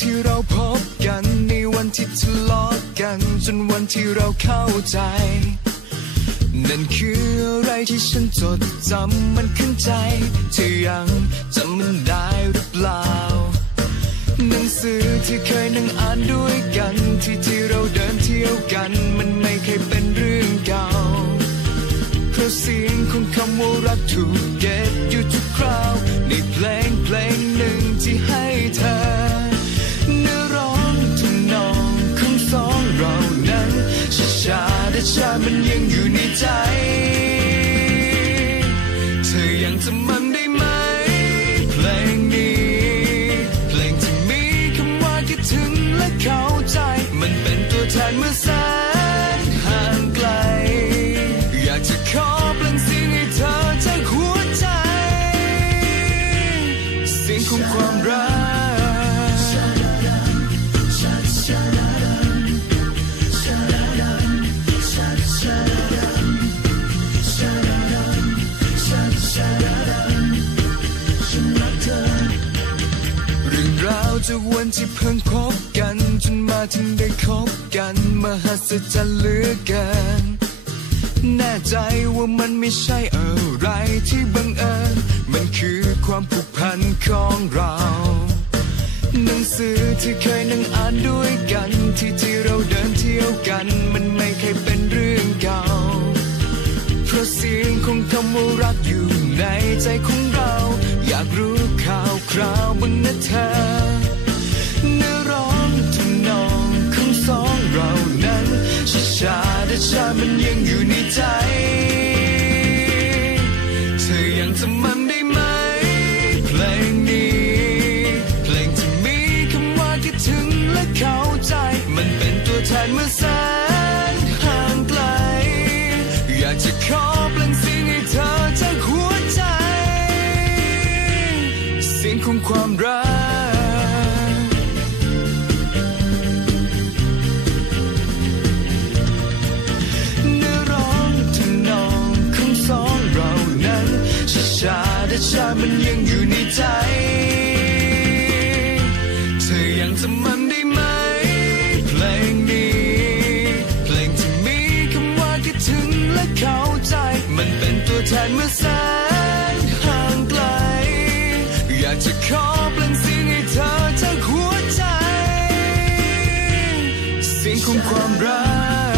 ที่เราพบกันในวันที่ทะเลาะกัน จนวันที่เราเข้าใจ นั่นคืออะไรที่ฉันจดจำมันขึ้นใจ เธอยังจำมันได้หรือเปล่า หนังสือที่เคยนั่งอ่านด้วยกัน ที่ที่เราเดินเที่ยวกัน มันไม่เคยเป็นเรื่องเก่าเพราะเสียงของคำว่ารักถูกเก็บอยู่ทุกคราวในเพลงเพลงหนึ่งที่ให้ แต่ชามันยังอยู่ในใจ เธอยังจำมันได้ไหม เพลงนี้ เพลงที่มีคำว่าคิดถึงและเข้าใจ มันเป็นตัวแทนเมื่อ จากวันที่เพิ่งพบกันจนมาถึงได้คบกันมหัศจรรย์เหลือเกินแน่ใจว่ามันไม่ใช่อะไรที่บังเอิญมันคือความผูกพันของเราหนังสือที่เคยนั่งอ่านด้วยกัน ที่ที่เราเดินเที่ยวกัน มันไม่เคยเป็นเรื่องเก่า เพราะเสียงของคำว่ารักอยู่ในใจของเรา อยากรู้ข่าวคราวบ้างนะเธอ มันยังอยู่ในใจ เธอยังจำมันได้ไหม เพลงนี้ เพลงที่มีคำว่าคิดถึงและเข้าใจ มันเป็นตัวแทนเมื่อแสนห่างไกล อยากจะขอเปล่งเสียงให้เธอจากหัวใจ เสียงของความรักาต่ชามันยังอยู่ในใจ เธอยังจำมันได้ไหม เพลงนี้ เพลงที่มีคำว่าคิดถึงและเข้าใจ มันเป็นตัวแทนเมื่อแสนห่างไกล อยากจะขอเปล่งเสียงให้เธอจากหัวใจ เสียงของความรัก